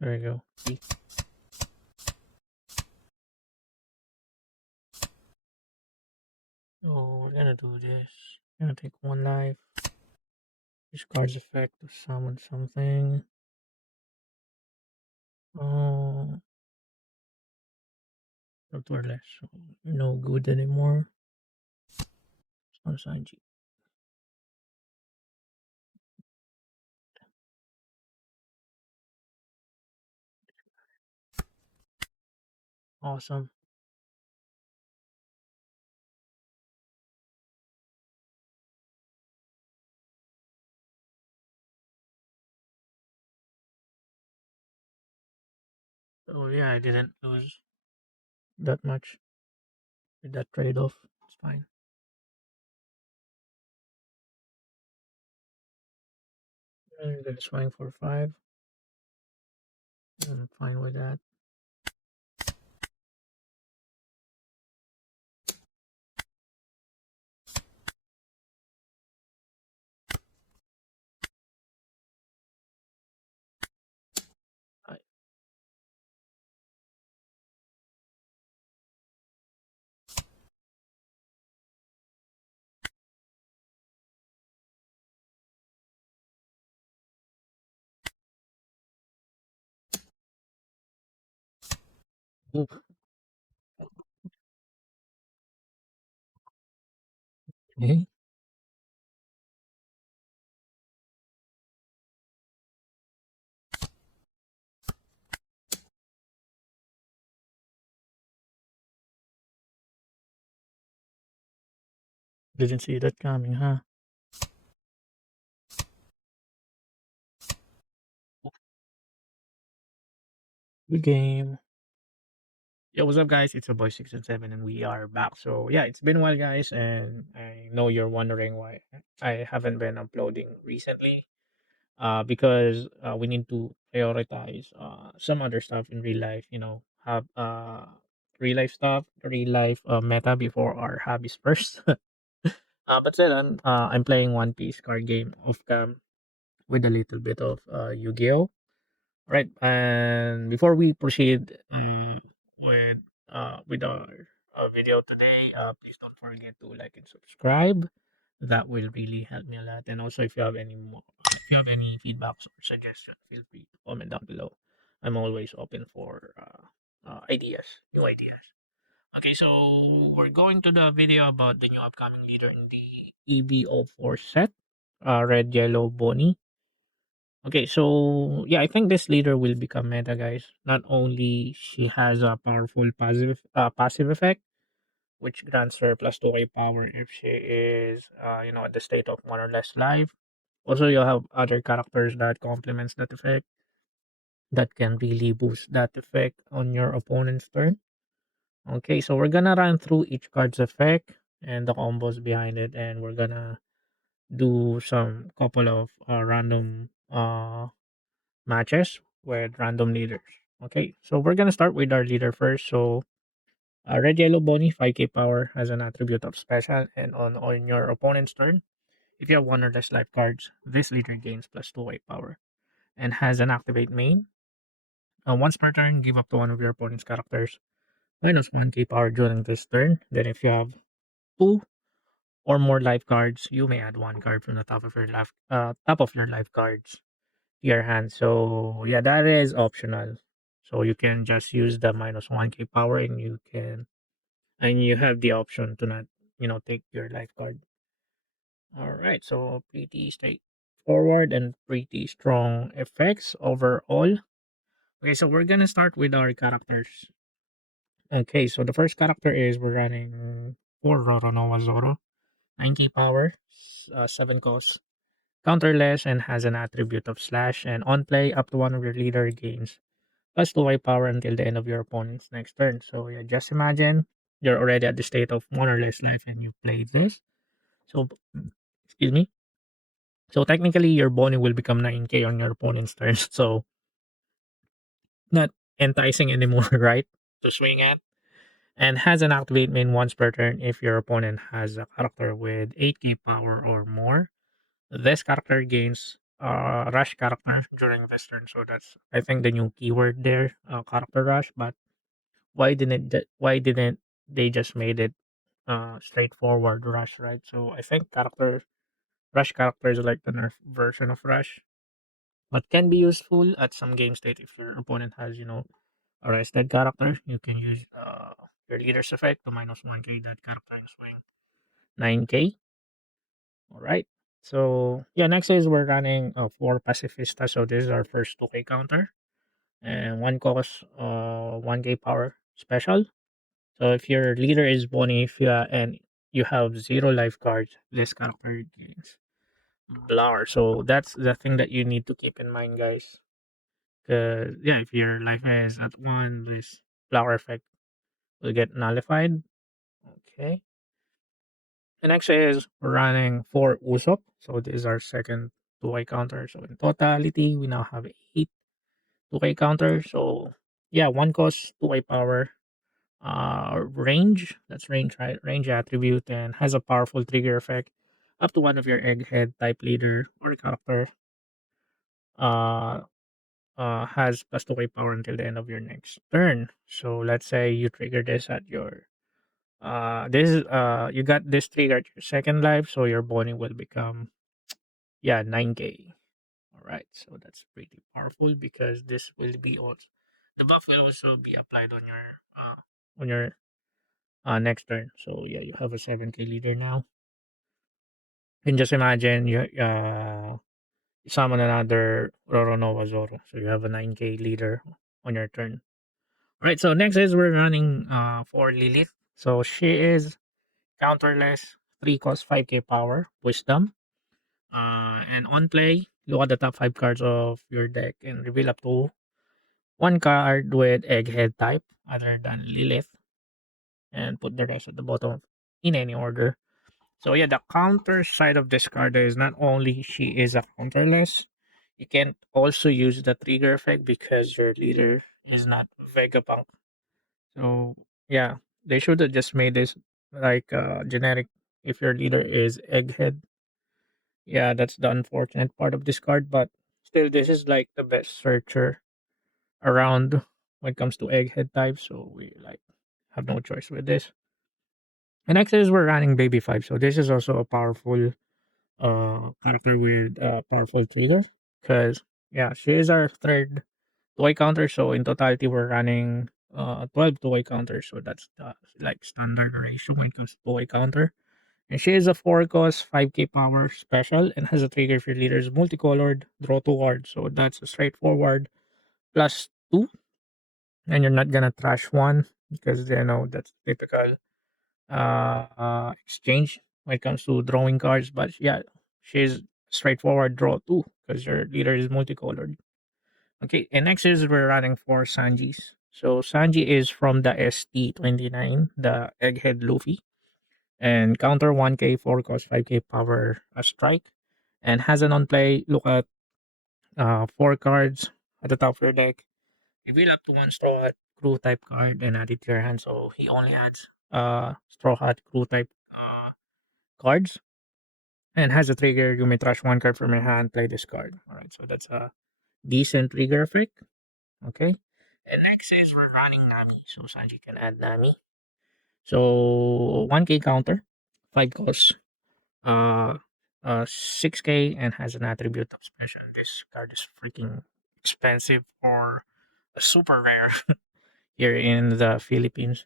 There you go. See? So we're gonna do this. We're gonna take one life. Discards effect to summon something. Oh, not or less. So no good anymore. Sun sign G. Awesome. So yeah, I didn't lose that much with that trade off. It's fine. I'm gonna swing for 5. I'm fine with that. I, oof. Okay. Didn't see that coming, huh? Good game. Yo, what's up, guys? It's your boy 6 and 7, and we are back. So yeah, it's been a while, guys, and I know you're wondering why I haven't been uploading recently. Because we need to prioritize some other stuff in real life. Have real life stuff, real life meta before our hobbies first. But then I'm playing One Piece card game off cam with a little bit of Yu-Gi-Oh. Right, and before we proceed with our video today, please don't forget to like and subscribe. That will really help me a lot. And also, if you have any feedbacks or suggestions, feel free to comment down below. I'm always open for ideas, new ideas. Okay, so we're going to the video about the new upcoming leader in the EB04 set, Red, Yellow, Bonney. Okay, so yeah, I think this leader will become meta, guys. Not only she has a powerful passive effect, which grants her plus 2 power if she is at the state of one or less life. Also, you have other characters that complements that effect that can really boost that effect on your opponent's turn. Okay, so we're gonna run through each card's effect and the combos behind it, and we're gonna do some couple of random matches with random leaders. Okay, so we're gonna start with our leader first. So Red Yellow Bonnie 5k power has an attribute of special, and on your opponent's turn, if you have one or less life cards, this leader gains plus 2 power and has an activate main. Once per turn, give up to one of your opponent's characters minus 1k power during this turn. Then if you have two or more life cards, you may add one card from the top of your life cards to your hand. So yeah, that is optional. So you can just use the minus 1k power, and you have the option to not take your life card. All right, so pretty straightforward and pretty strong effects overall. Okay, so we're gonna start with our characters. Okay, so the first character is we're running for Roronoa Zoro. 9k power, 7 cost, counterless, and has an attribute of slash. And on play, up to one of your leader gains plus 2 power until the end of your opponent's next turn. So yeah, just imagine you're already at the state of one or less life and you play this. So, excuse me. So technically, your Bonnie will become 9k on your opponent's turn. So not enticing anymore, right? To swing at. And has an activate main once per turn if your opponent has a character with 8k power or more. This character gains rush character during this turn. So that's, I think, the new keyword there, character rush. But why didn't they just made it straightforward rush, right? So I think character is like the nerf version of rush, but can be useful at some game state if your opponent has, arrested character. You can use your leader's effect to minus 1k that character and swing 9k. All right. So yeah, next is we're running 4 Pacifista. So this is our first 2k counter and one cost 1k power special. So if your leader is Bonney, if you, and you have 0 life cards, this character gains Blower. So that's the thing that you need to keep in mind, guys. Because yeah, if your life is at 1, this Blower effect will get nullified. Okay. The next is we're running 4 Usopp. So this is our second 2-way counter. So in totality, we now have 8 2-way counter. So yeah, one cost 2-way power. Range, that's range, right? Range attribute, and has a powerful trigger effect up to one of your Egghead type leader or character. Uh, has plus 2-way power until the end of your next turn. So let's say you trigger this at your you got this trigger at your second life, so your body will become, yeah, 9k. All right, so that's pretty powerful because this will be also, the buff will also be applied on your next turn. So yeah, you have a 7k leader now. And just imagine you summon another Roronoa Zoro, so you have a 9k leader on your turn. Right, so next is we're running for Lilith. So she is counterless, 3 cost 5k power, wisdom. And on play, look at the top 5 cards of your deck and reveal up to one card with Egghead type other than Lilith, and put the rest at the bottom in any order. So yeah, the counter side of this card is not only she is a counterless, you can also use the trigger effect because your leader is not Vegapunk. So yeah, they should have just made this like generic. If your leader is Egghead, yeah, that's the unfortunate part of this card. But still, this is like the best searcher around when it comes to Egghead type. So we like have no choice with this. And next is we're running Baby Five. So this is also a powerful character with powerful trigger because yeah, she is our third toy counter. So in totality, we're running 12 toy counters. So that's the like standard ratio when it comes to toy counter. And she is a 4 cost 5k power special and has a trigger if your leader is multicolored, draw 2 cards. So that's a straightforward plus 2. And you're not gonna trash one because you know that's typical exchange when it comes to drawing cards. But yeah, she's straightforward draw 2 because your leader is multicolored. Okay, and next is we're running for Sanjis. So Sanji is from the ST29, the Egghead Luffy, and counter 1k 4 cost 5k power a strike, and has an on play. Look at 4 cards at the top of your deck. Reveal up to one Straw Hat Crew type card and add it to your hand. So he only adds Straw Hat Crew type cards, and has a trigger. You may trash one card from your hand, play this card. All right, so that's a decent trigger effect. Okay. And next is we're running Nami. So Sanji can add Nami. So 1k counter, 5 costs, uh 6k, and has an attribute of special. This card is freaking expensive for a super rare here in the Philippines.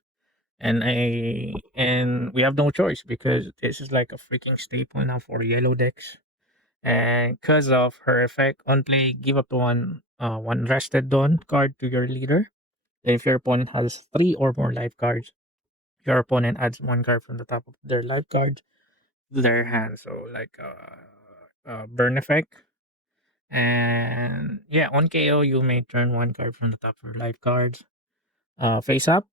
And we have no choice because this is like a freaking staple now for yellow decks. And because of her effect on play, give up to one rested dawn card to your leader. If your opponent has 3 or more life cards, your opponent adds 1 card from the top of their life cards to their hand. So like burn effect. And yeah, on KO you may turn 1 card from the top of your life cards face up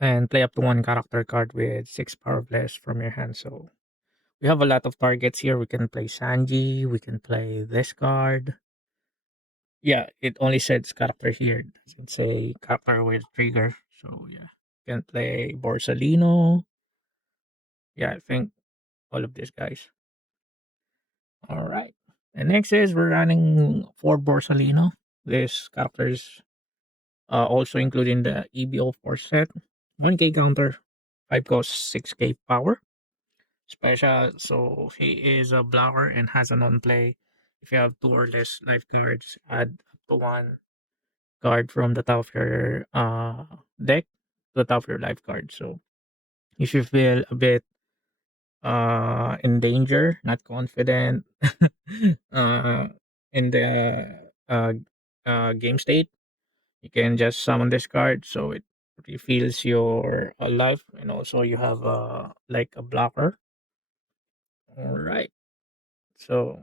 and play up to one character card with 6 power of less from your hand. So we have a lot of targets here. We can play Sanji, we can play this card. Yeah, it only says character here. It doesn't say character with trigger. So yeah. Can play Borsalino. Yeah, I think all of these guys. All right. And next is we're running for Borsalino. This character is also including the EB04 set. 1k counter, 5 cost, 6k power. Special, so he is a blocker and has an on play. If you have two or less life cards, add up to one card from the top of your deck to the top of your life card. So if you feel a bit in danger, not confident uh in the uh game state, you can just summon this card so it refills your life, and also you have like a blocker. All right. So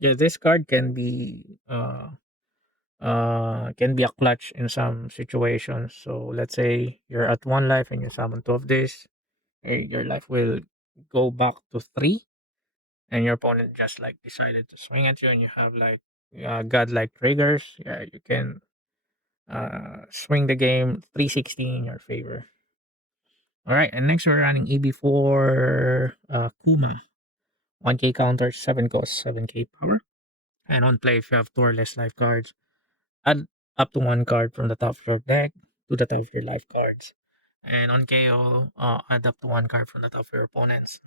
yeah, this card can be a clutch in some situations. So let's say you're at one life and you summon two of this, your life will go back to three, and your opponent just like decided to swing at you, and you have like godlike triggers. Yeah, you can swing the game 360 in your favor. All right, and next we're running EB4 Kuma. 1k counter, 7 cost, 7k power. And on play, if you have two or less life cards, add up to one card from the top of your deck to the top of your life cards. And on KO, add up to one card from the top of your opponent's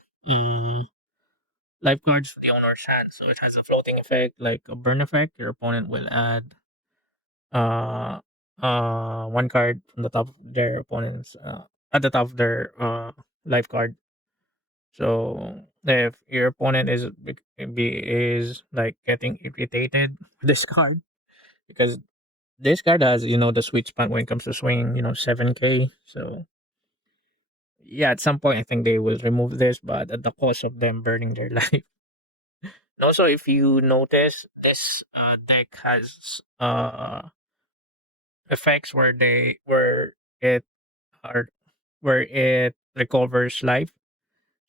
life cards to the owner's hand. So it has a floating effect, like a burn effect. Your opponent will add uh, one card from the top of their opponent's at the top of their life card. So if your opponent is like getting irritated with this card, because this card has, the sweet spot when it comes to swing, 7k. So yeah, at some point I think they will remove this, but at the cost of them burning their life. And also, if you notice, this deck has effects it are where it recovers life.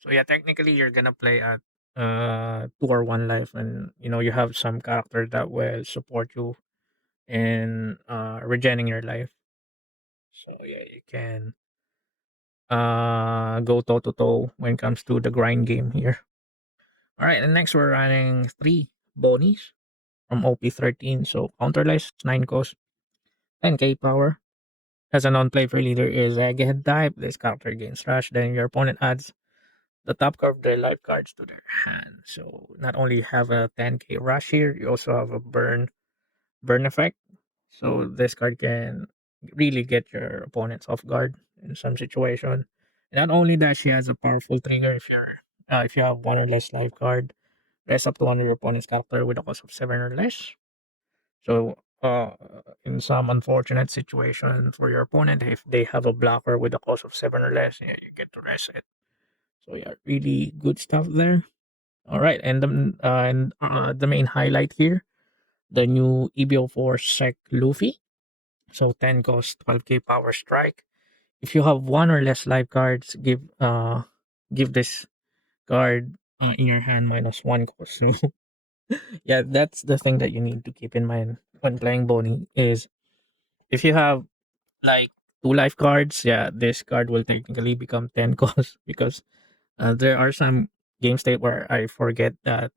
So yeah, technically you're gonna play at 2 or 1 life, and you have some character that will support you in regening your life. So yeah, you can go toe to toe when it comes to the grind game here. All right, and next we're running 3 Bonies from OP13. So counterless, 9 cost, 10k power. As a non-play for leader is Egghead type. This character gains rush. Then your opponent adds the top card of their life cards to their hand. So not only have a 10k rush here, you also have a burn effect. So this card can really get your opponents off guard in some situation. And not only that, she has a powerful trigger if you have one or less life card. Rest up to one of your opponent's character with a cost of 7 or less. So in some unfortunate situation for your opponent, if they have a blocker with a cost of 7 or less, yeah, you get to rest it. So yeah, really good stuff there. All right, and the main highlight here, the new EB04 Sec Luffy. So 10 cost, 12k power strike. If you have one or less life cards, give this card in your hand -1 cost. So yeah, that's the thing that you need to keep in mind when playing Boni is if you have like two life cards, yeah, this card will technically become 10 cost because there are some game state where I forget that,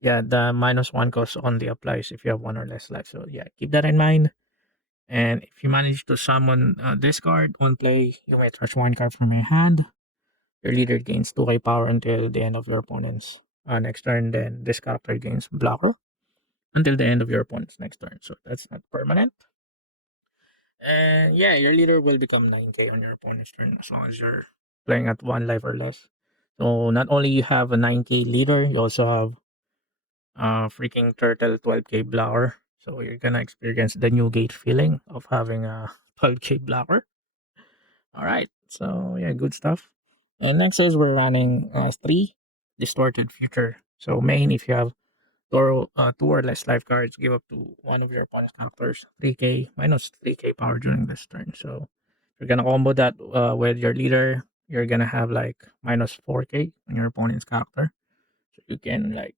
yeah, the -1 cost only applies if you have one or less life. So yeah, keep that in mind. And if you manage to summon this card on play, you may touch one card from your hand. Your leader gains 2k power until the end of your opponent's next turn. Then this character gains blocker until the end of your opponent's next turn. So that's not permanent. And yeah, your leader will become 9k on your opponent's turn as long as you're playing at one life or less. So not only you have a 9k leader, you also have freaking turtle 12k blocker. So you're gonna experience the new gate feeling of having a 12k blocker. All right. So yeah, good stuff. And next is we're running 3 distorted future. So main, if you have two or less life cards, give up to one of your opponent's characters 3k -3k power during this turn. So you're gonna combo that with your leader. You're gonna have like -4k on your opponent's character. So you can like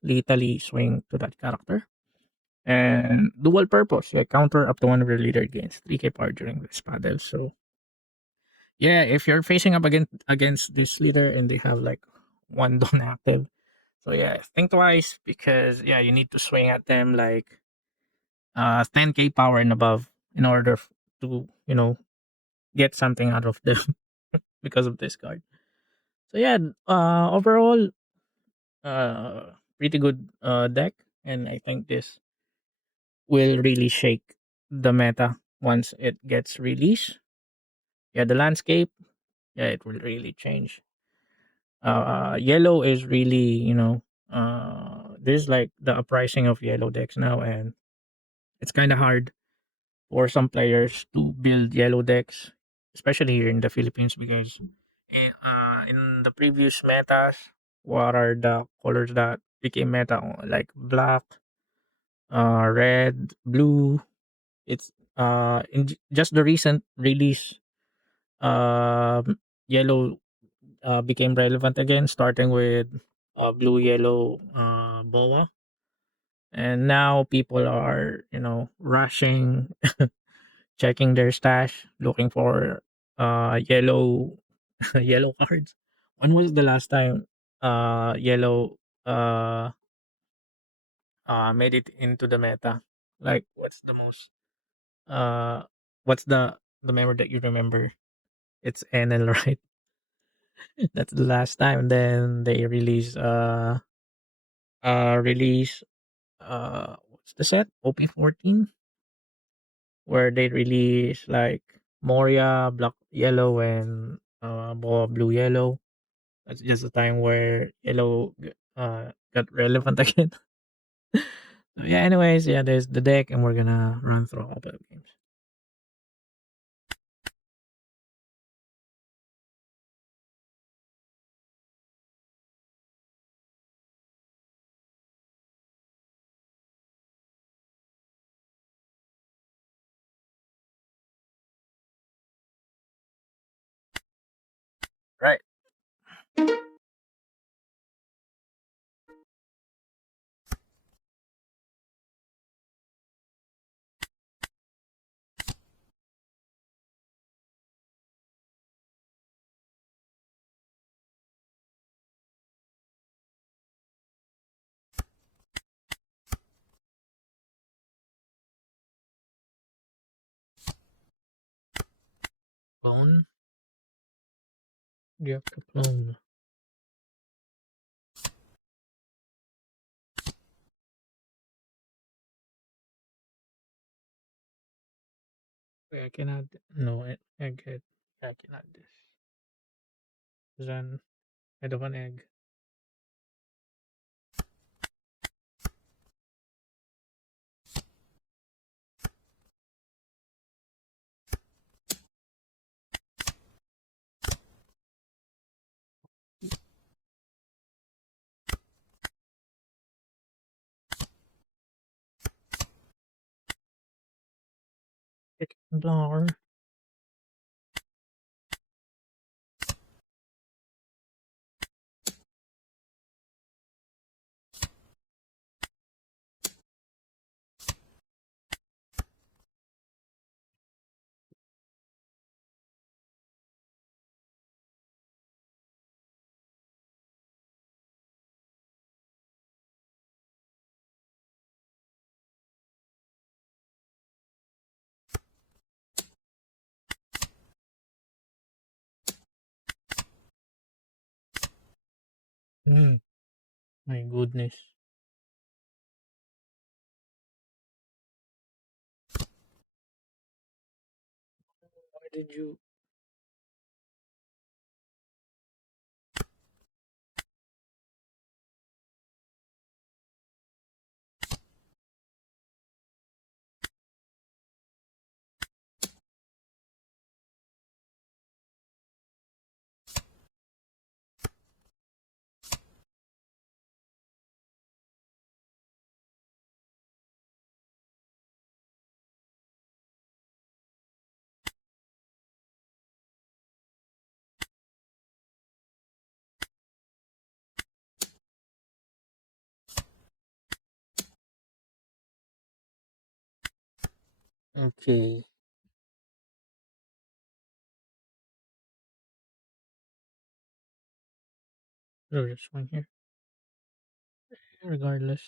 lethally swing to that character. And dual purpose, like counter up to one of your leader gains 3k power during this battle. So yeah, if you're facing up against this leader and they have like one Don active, So yeah, think twice because yeah, you need to swing at them like 10k power and above in order to get something out of them because of this card. So yeah, overall, pretty good deck, and I think this will really shake the meta once it gets released. Yeah, the landscape, yeah, it will really change. Yellow is really, this is like the uprising of yellow decks now, and it's kind of hard for some players to build yellow decks, especially here in the Philippines, because in the previous metas, what are the colors that became meta? Like black, red, blue. It's just the recent release, yellow became relevant again, starting with blue, yellow, boa, and now people are rushing, checking their stash, looking for yellow yellow cards. When was the last time yellow uh made it into the meta? Like uh what's the memory that you remember? It's NL, right? That's the last time. Then they release what's the set? OP14, where they release like Moria, Black Yellow, and Boa Blue Yellow. That's just a time where yellow got relevant again. So yeah, anyways, yeah, there's the deck, and we're gonna run through a couple of games. Right. Clone? You have to clone. Wait, I cannot. No, Egghead. I cannot this. Then head of an egg. Blower. Mm, my goodness. Why did you? Okay. There's one here. Regardless.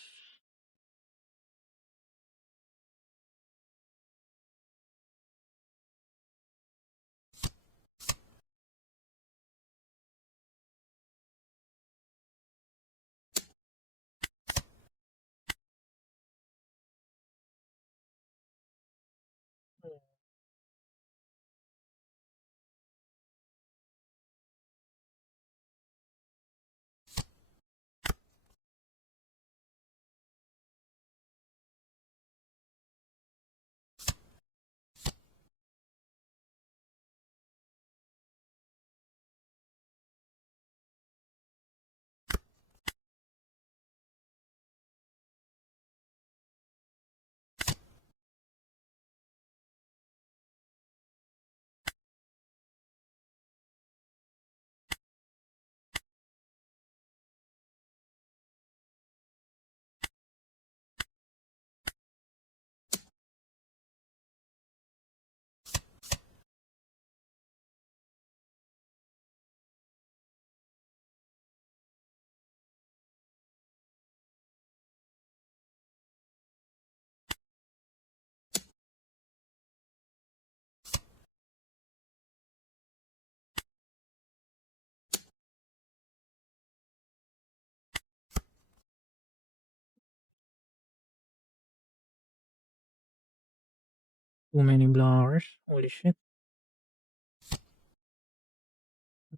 Too many blowers. Holy shit.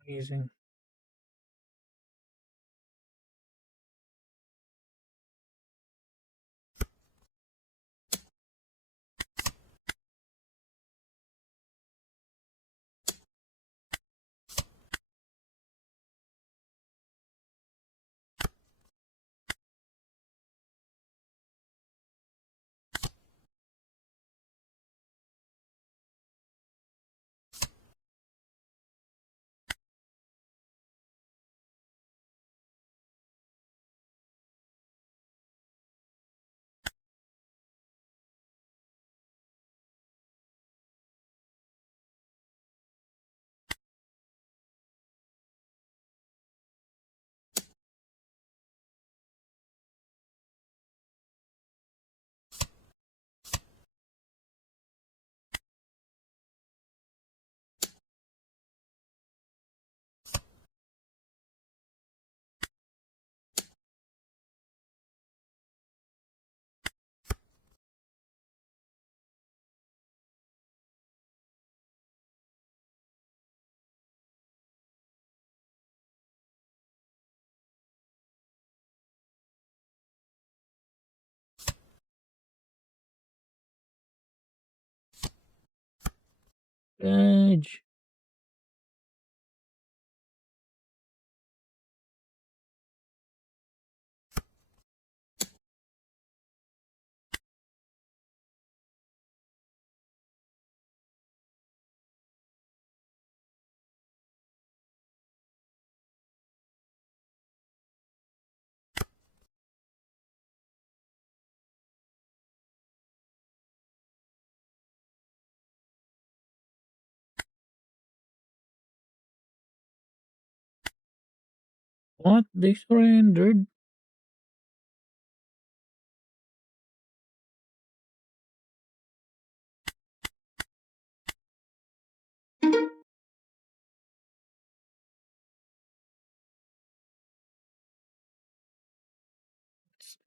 Amazing. Edge. What? They surrendered?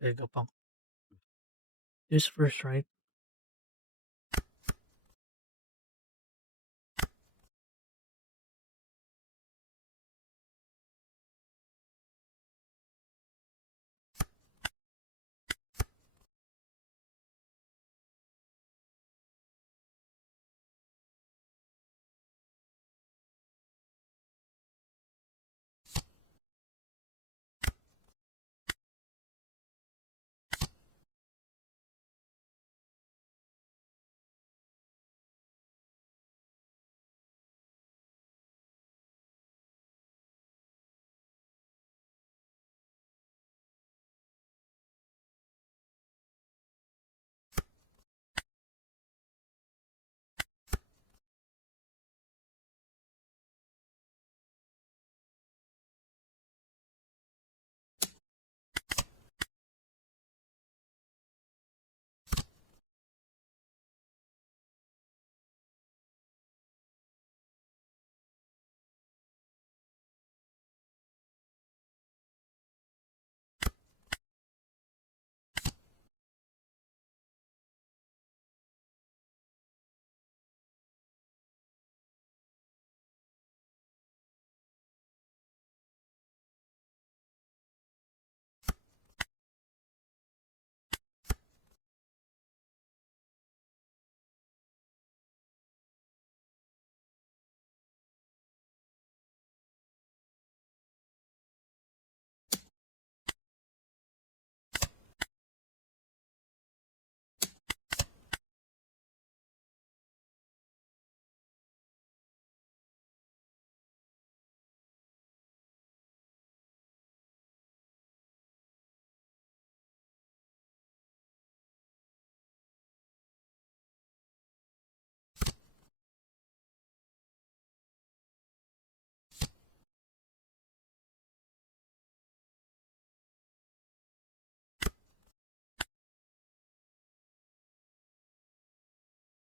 VEGA pang. This first, right?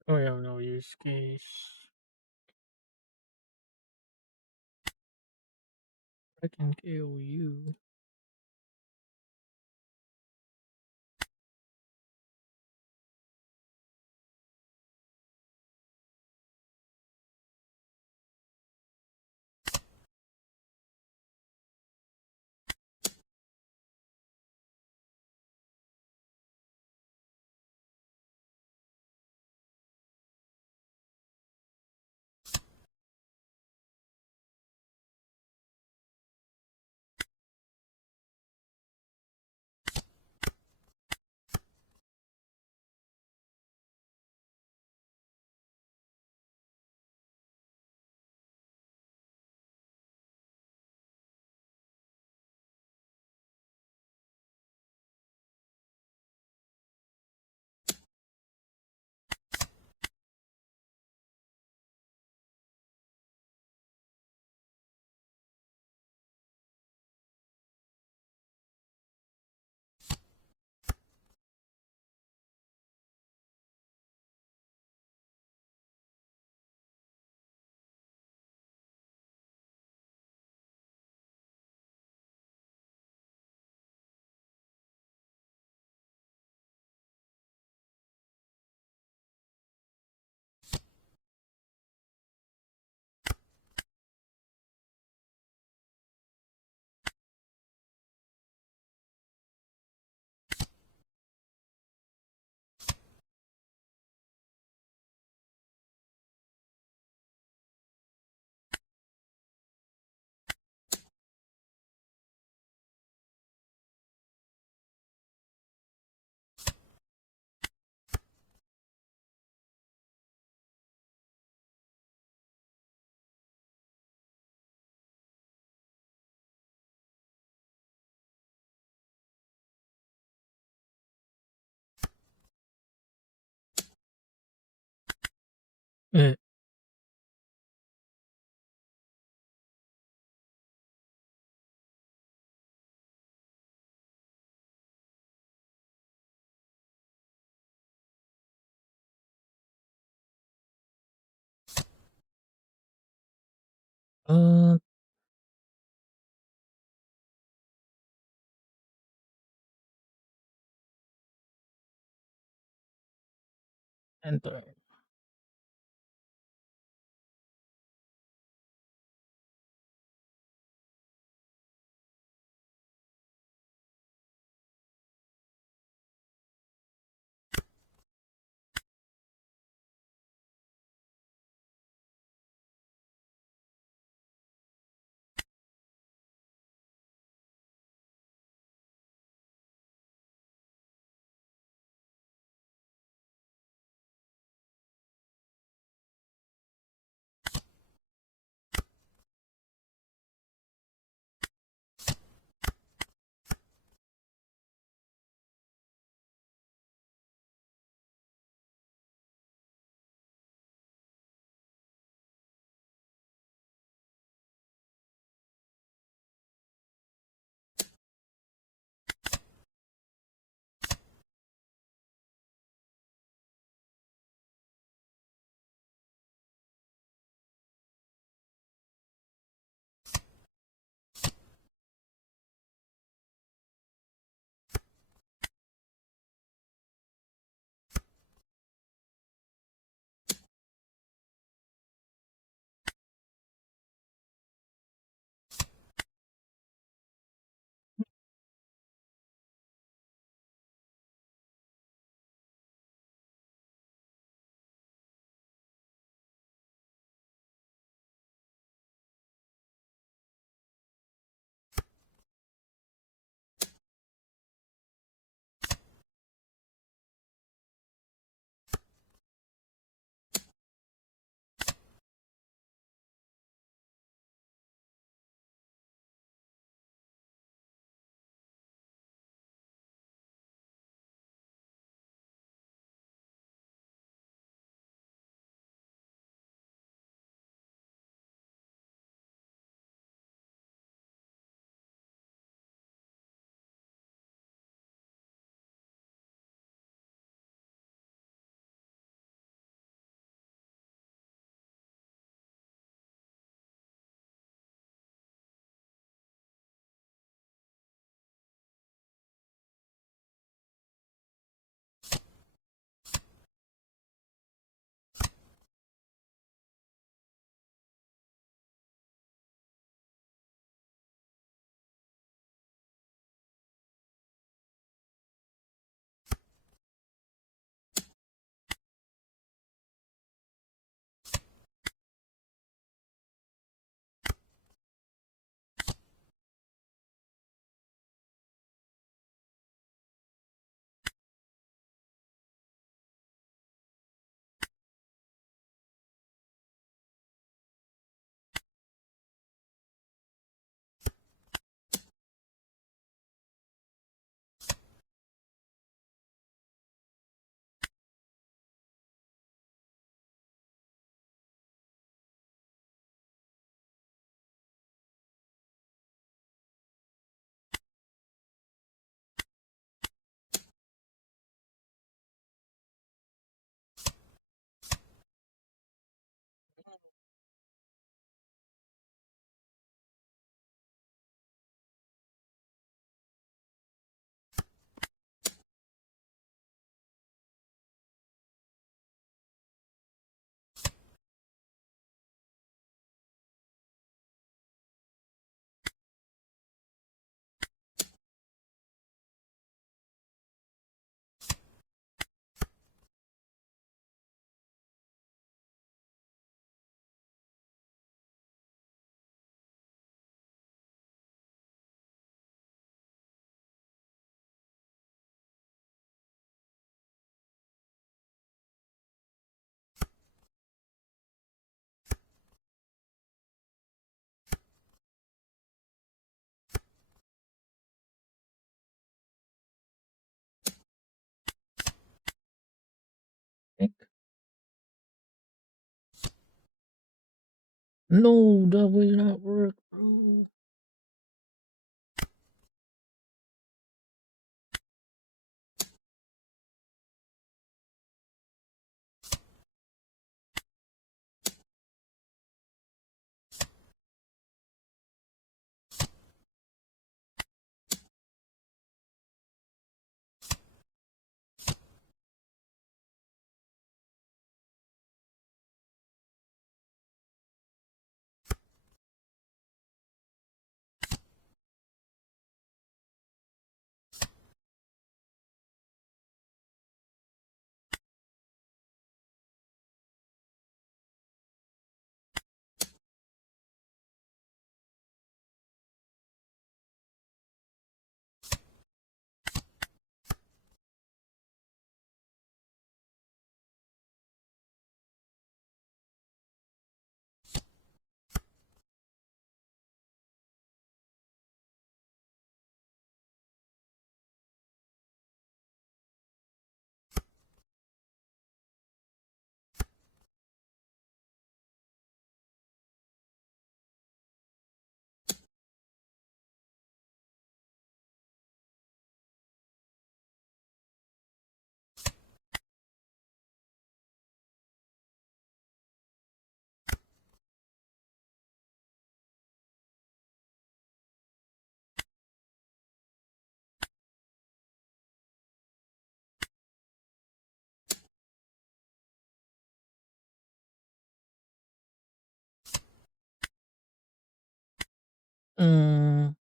Oh, yeah, no use case. I can kill you. Eh, uh, enter. No, that will not work, bro. Mm.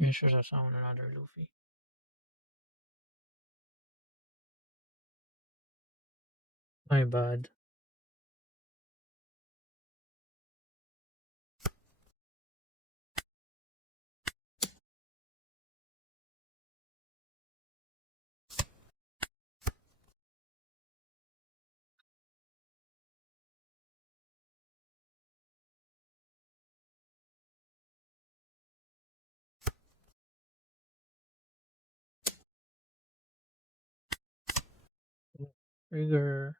You should have found another Luffy. My bad. Trigger.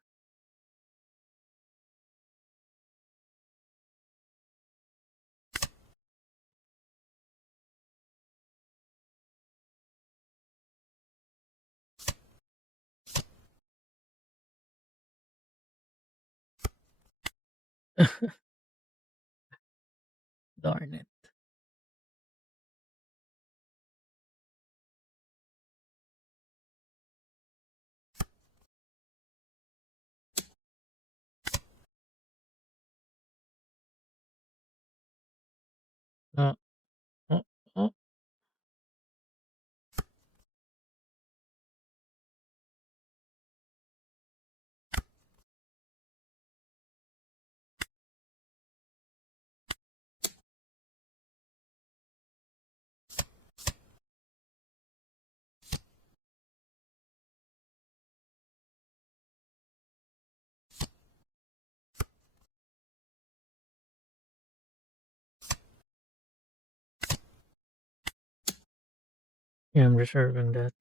Darn it. Uh, oh, oh. Yeah, I'm reserving that.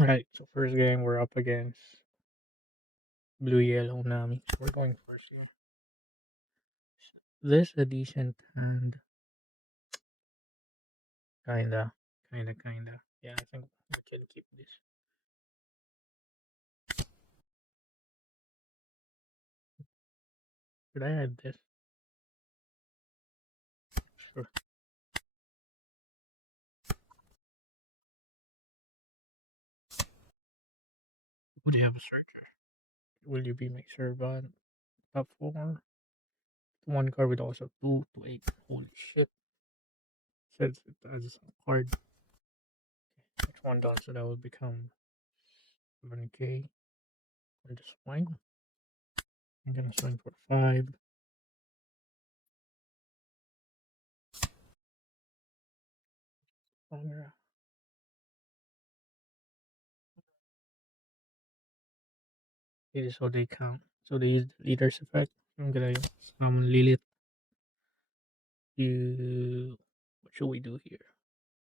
Alright, so first game we're up against Blue Yellow Nami. We're going first here. This a decent hand. Kinda. Yeah, I think we can keep this. Should I add this? Sure. Would you have a searcher? Will you be my servant? Top 4. One card with also 2 to 8. Holy shit. Says it as a card. Which one done? So that will become 7k. I'm just swing. I'm gonna swing for 5. Camera. It is how they count. So they use the leader's effect. I'm gonna summon Lilith to. What should we do here?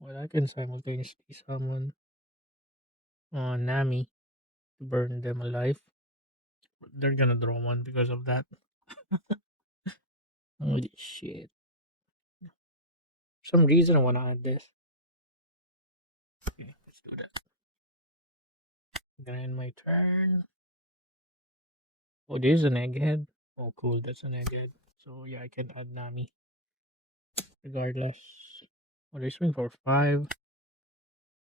Well, I can simultaneously summon Nami to burn them alive. They're gonna draw one because of that. Holy shit. For some reason I wanna add this. Okay, let's do that. I'm gonna end my turn. Oh, there's an egghead. Oh, cool. That's an egghead. So yeah, I can add Nami regardless. Oh, they swing for 5.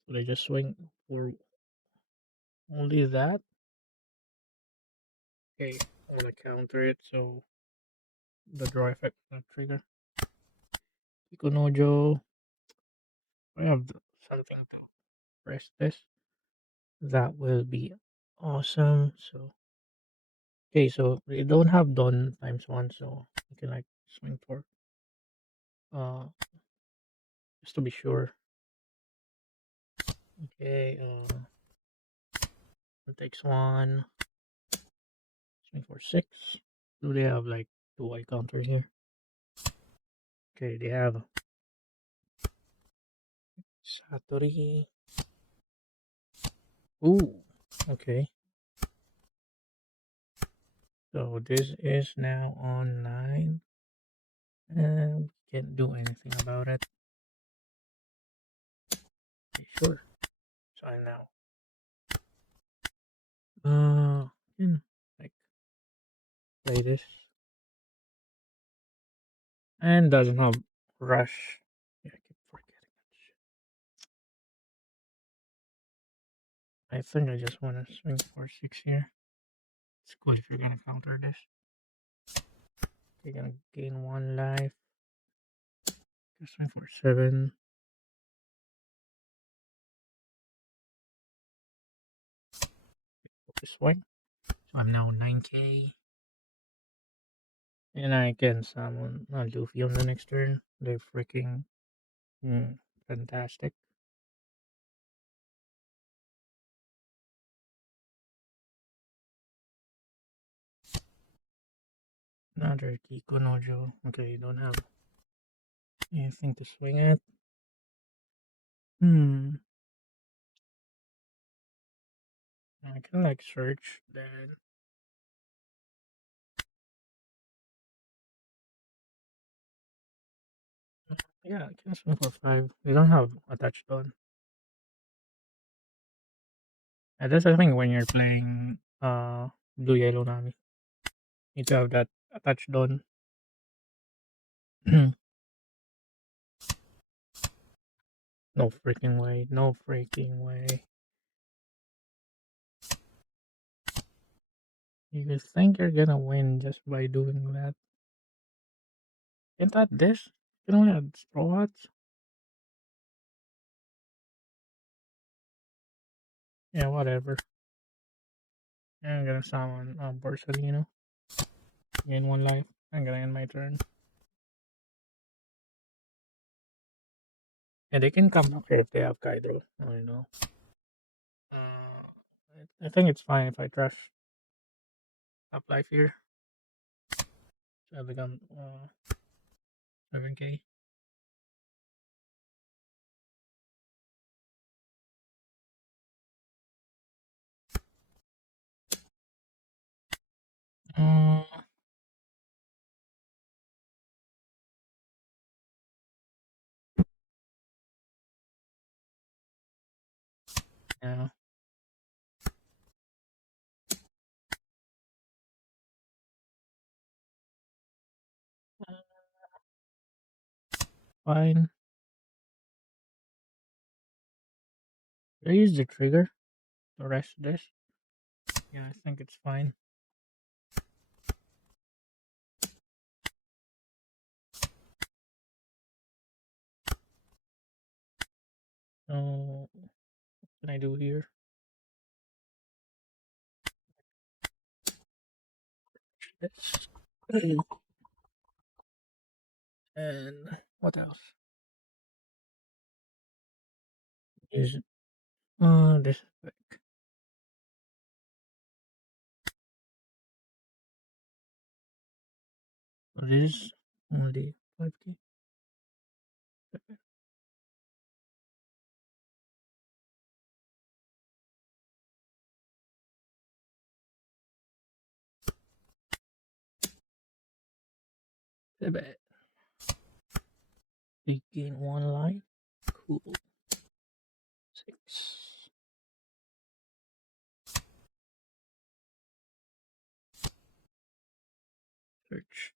So they just swing for only that. Okay, I'm gonna counter it. So the draw effect not trigger. Ikonojo. I have something to press this. That will be awesome. So okay, so we don't have Dawn ×1, so you can like swing for uh just to be sure. Okay, it takes 1, swing for 6. Do they have like 2 eye counters here? Okay, they have Satori. Ooh, okay. So this is now on 9. And we can't do anything about it. Okay, sure. So I now can like play this. And doesn't have rush. Yeah, I keep forgetting that shit. I think I just want to swing for 6 here. It's cool if you're gonna counter this. You're gonna gain 1 life. Just swing for 7. Focus swing. So I'm now 9k. And I can summon Luffy on the next turn. They're freaking fantastic. Another Kiko Nojo. Okay, you don't have anything to swing at. I can like search then. Yeah, I can swing for 5. We don't have attached on. And that's the thing when you're playing blue yellow Nami. You need to have that attached on. No freaking way. No freaking way. You think you're gonna win just by doing that? Can't add this? You can only add straw hats? Yeah, whatever. Yeah, I'm gonna summon Borsalino. Gain 1 life. I'm gonna end my turn. Yeah, they can come up here if they have KAIDO. I don't know. I think it's fine if I trust up life here. So I become 7k. Uh, yeah. fine. Did I use the trigger to rest this? Yeah, I think it's fine. So, what can I do here? This. And what else? Is this effect. So this is only 5k. We gain one line. Cool. 6. Search.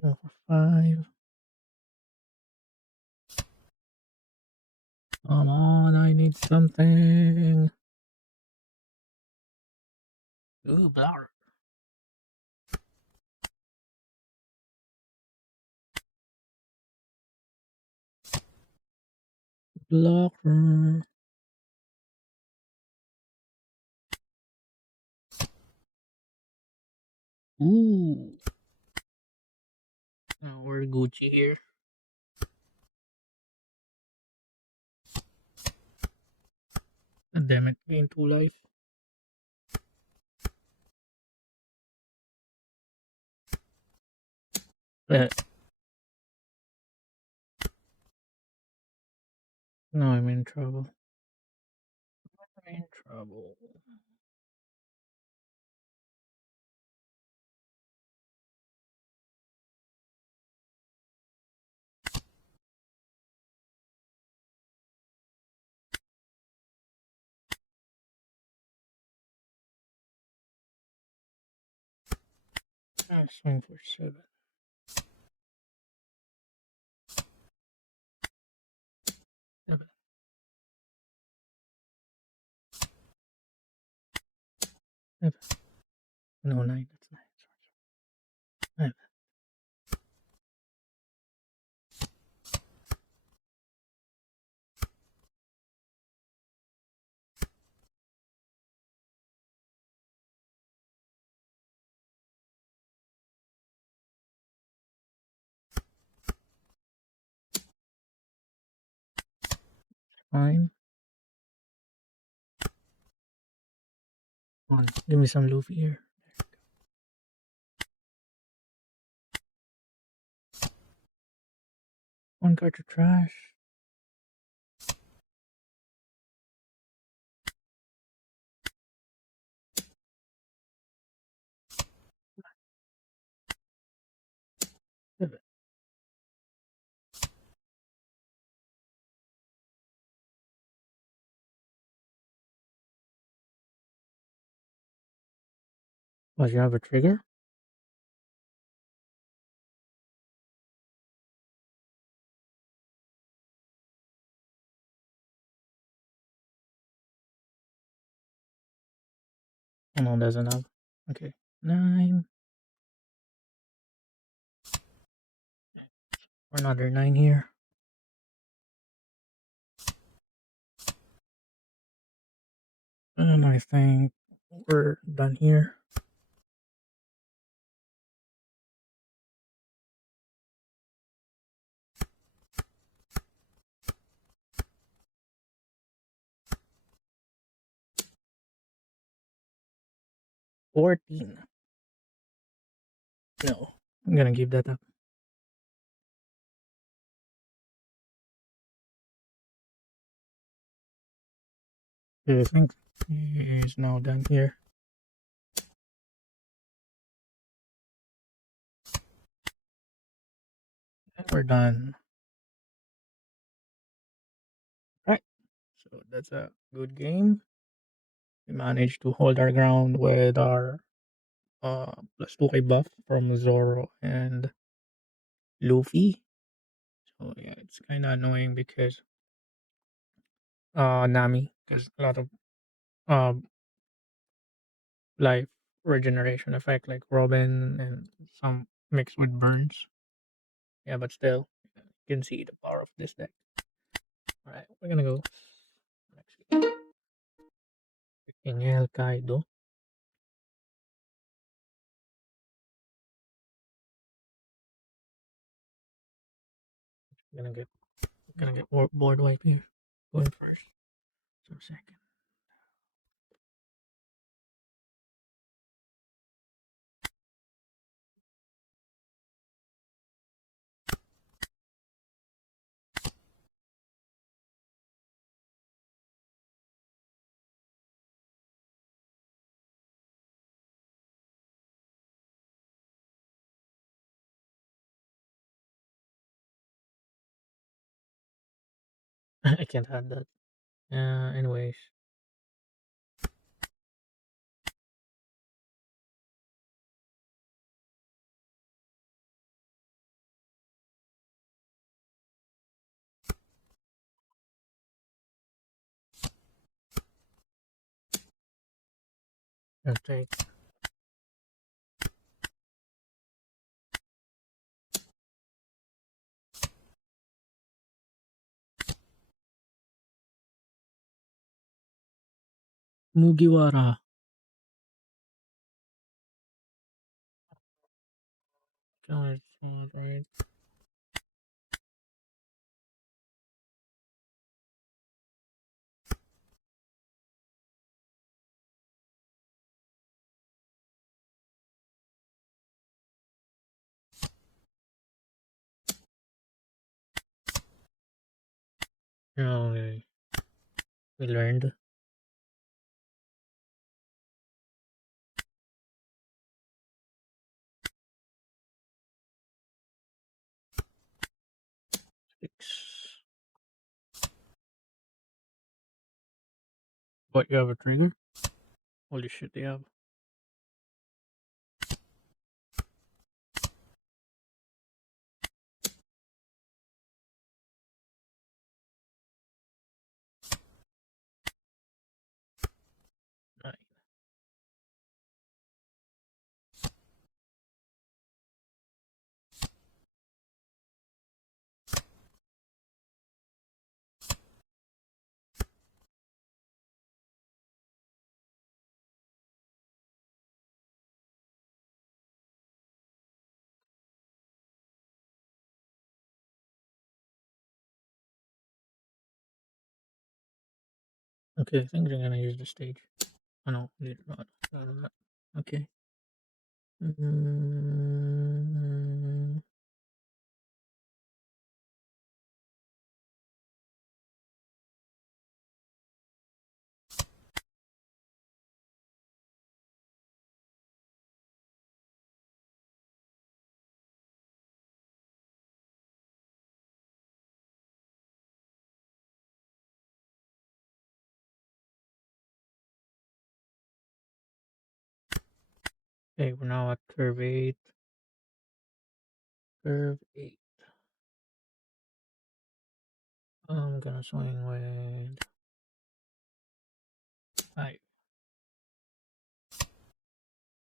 Number 5. Come on, I need something. Ooh, blower. Blocker. Ooh. Now we're Gucci here. Damn it, gain 2 life. Uh, no, I'm in trouble. I'm in trouble. Swing for 7. 7. No, 9. That's 9. 9. Fine. Come on, give me some Luffy here. One card to trash. Pivot. Oh, you have a trigger? Oh, no, doesn't have. Okay. 9. Another 9 here. And I think we're done here. $14. No, I'm gonna give that up. I think he's now done here. And we're done. Right. So that's a good game. We managed to hold our ground with our plus 2K buff from Zoro and Luffy. So yeah, it's kind of annoying because Nami, because a lot of uh life regeneration effect like Robin and some mixed with Burns. Yeah, but still, you can see the power of this deck. All right, we're gonna go next. Pequeñel Kaido. Gonna get board wipe here. Going first. So second. I can't have that. Anyways. I'll take Mugiwara. Right. Okay. We learned. Six. What, you have a trigger? Holy shit, they have. Nine. Okay, I think they're gonna use the stage. Oh no, later on. Okay. Mm, okay, we're now at curve 8. Curve 8. I'm gonna swing with 5,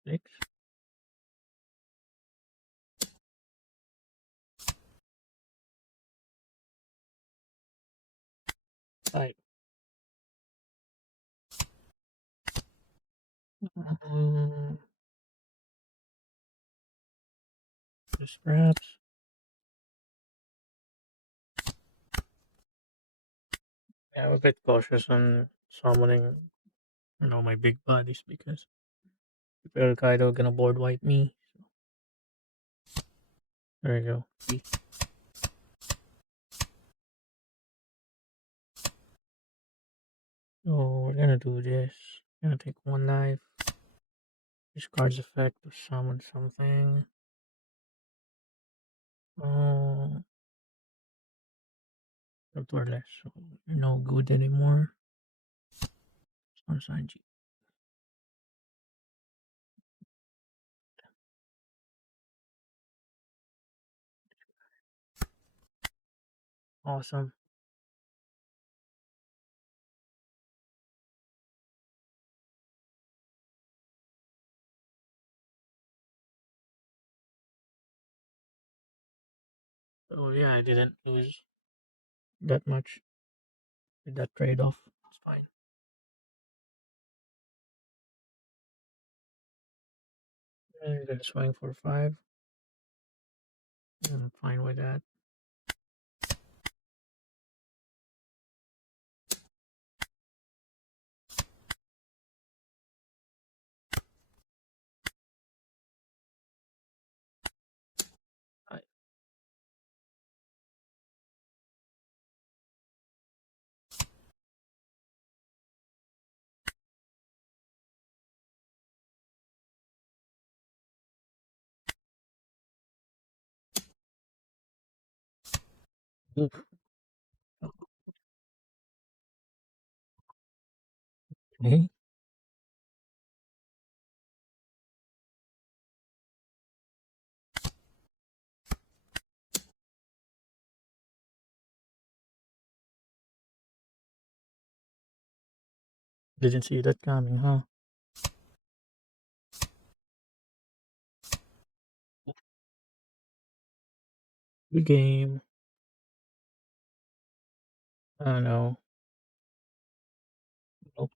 6. 5. Mm, just perhaps. Yeah, I'm a bit cautious on summoning, my big bodies because if Kaido gonna board wipe me. There you go. See? So we're gonna do this. Gonna take one life. Discards effect to summon something. Oh, less. So you're no good anymore. Sunshine G. Awesome. Oh yeah, I didn't lose that much with that trade off. It's fine. I'm gonna swing for 5. I'm fine with that. I, oof. Okay. Didn't see that coming, huh? Good game. Oh no. Nope.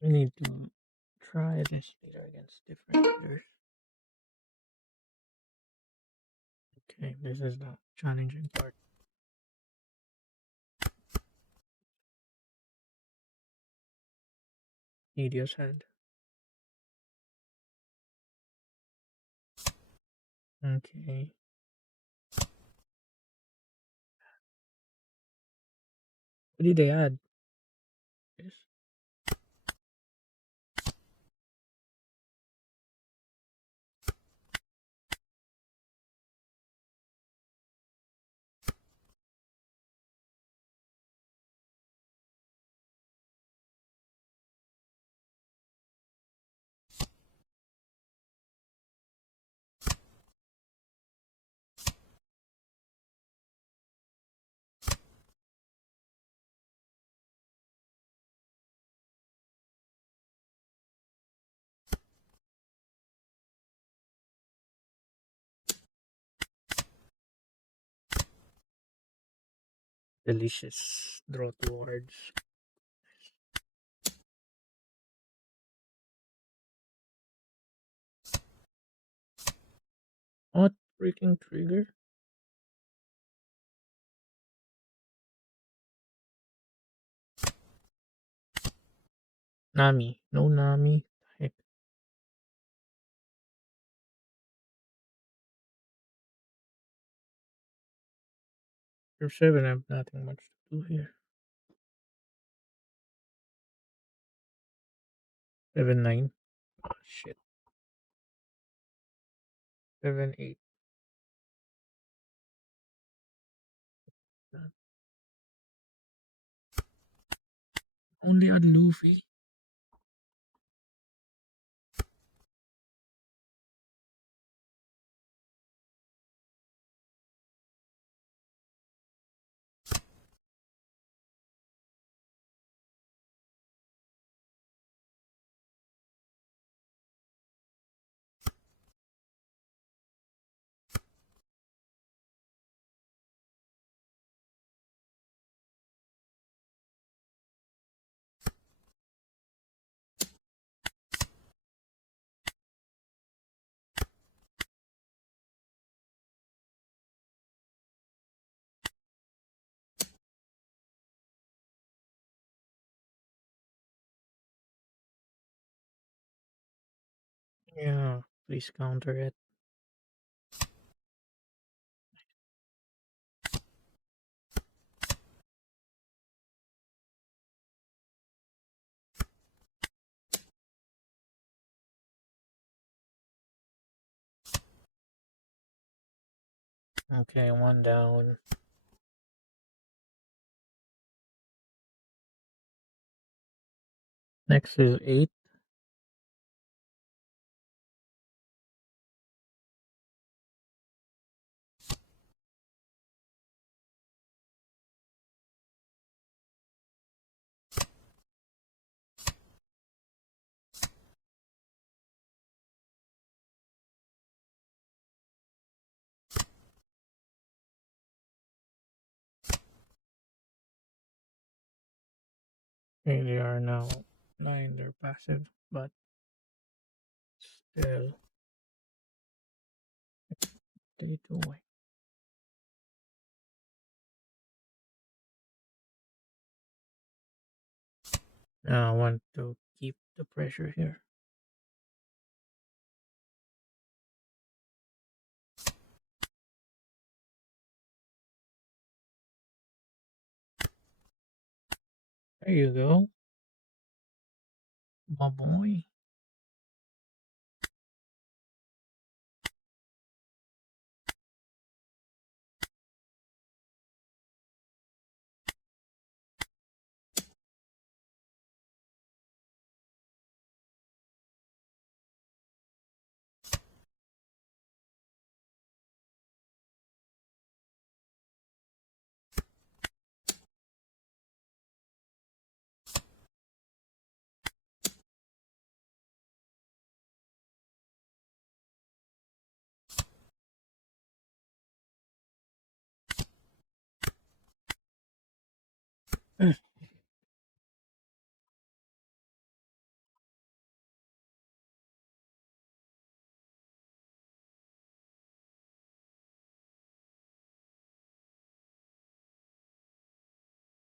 We need to try this leader against different leaders. Okay, this is the challenging part. Media's hand. Okay. What did they add? Yes. Delicious. Draw 2 words. What freaking trigger? Nami. No Nami. Heck. You're 7. I have nothing much to do here. 7-9. Oh, shit. 7-8. Only add Luffy. Yeah, please counter it. Okay, 1 down. Next is 8. Okay, they are now nine. They're passive, but still, they do win. Now I want to keep the pressure here. There you go, my boy.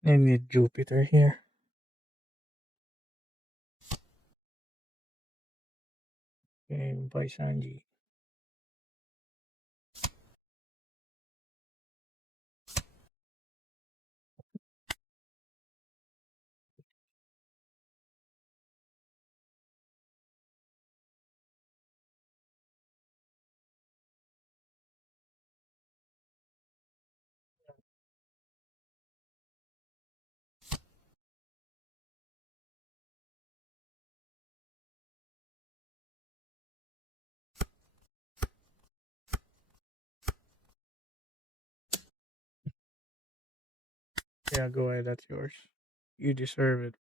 I need Jupiter here. Okay, by Sanji. Yeah, go ahead. That's yours. You deserve it.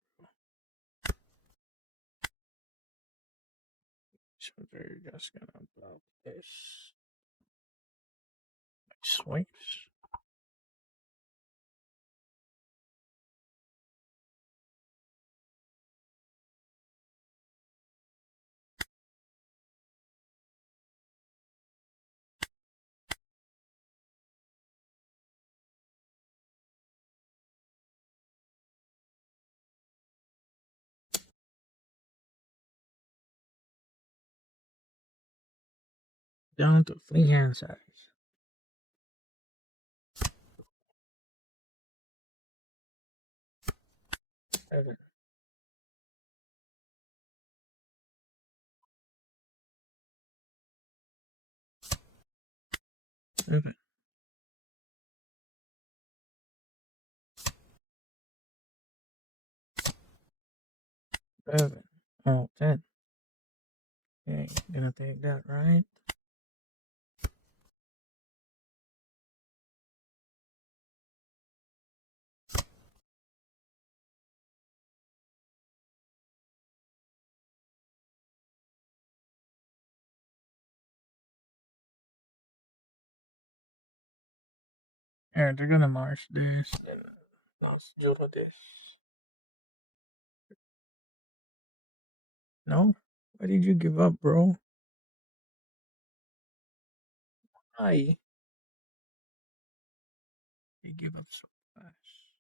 So they're just gonna block this. Swings. Down to three hand size. 7, 7, 11. Oh, 10. Okay, gonna take that, right? Yeah, they're gonna march this. Then let's do this. No? Why did you give up, bro? Why? You give up so fast.